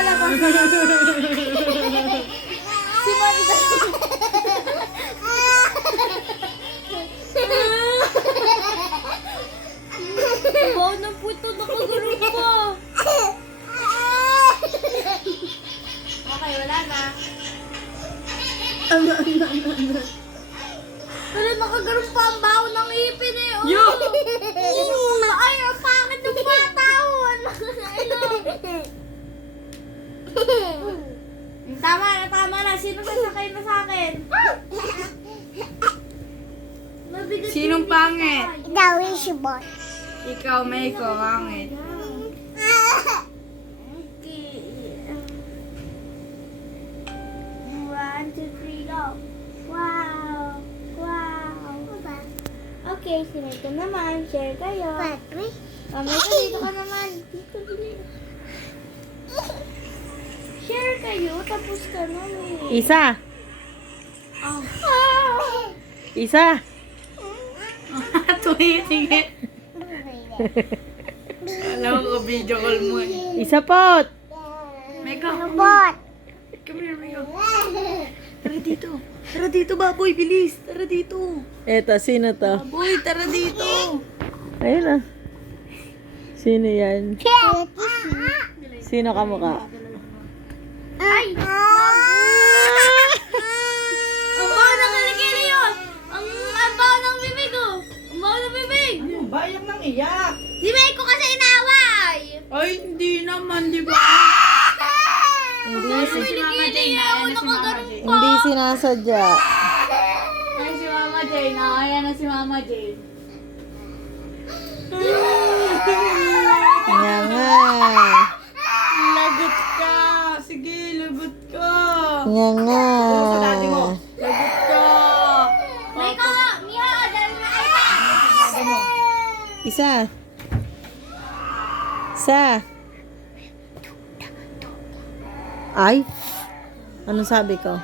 lalabas. Si Mami Bawa ng puto, nakagulong pa. Okay, wala na. Pero nakagulong pa ang baho ng ipin eh. Oh. Yo! Ay, ang pangit ng bata. Tama na. Sino sasakay na sa akin? Mabigat Sinong yung pangit? sasakay. Dawi si Boy. Ikaw, may kawangit. Okay. 1, 2, 3, go. Wow. Okay, sinay ko naman. Share kayo. Papi. Mamay ka, dito ka naman. Dito, dito. Share kayo, tapos ka na eh. Isa. Oh. Isa. Tumitingin. Alam ko, video call mo eh. Isa pot. Meko, Bot. come here, Meko. Tara dito, baboy, bilis. Tara dito. Eto, sino to? Baboy, tara dito. Ayun ah. Sino yan? Sino ka mukha? Ay! Ang baho ng kilikili yun! Ang baho ng bibig oh! Ang baho ng bibig! Ano, bayang nang iyak. Si Meiko kasi inaway! Ay, hindi naman, di ba? Hindi, Ay, si Mama Jane, Ayaw, ayan na si Mama Jane. hindi sinasadya. Ay, si Mama Jane, ayan na si Mama Jane. Nga nga. Lagot ka! Sige, lagot ka! Nga nga. Sa daddy mo. Lagot ka! Meiko! Miha! Dahil na kayo! Isa. Isa. Ay. Anong sabi ko?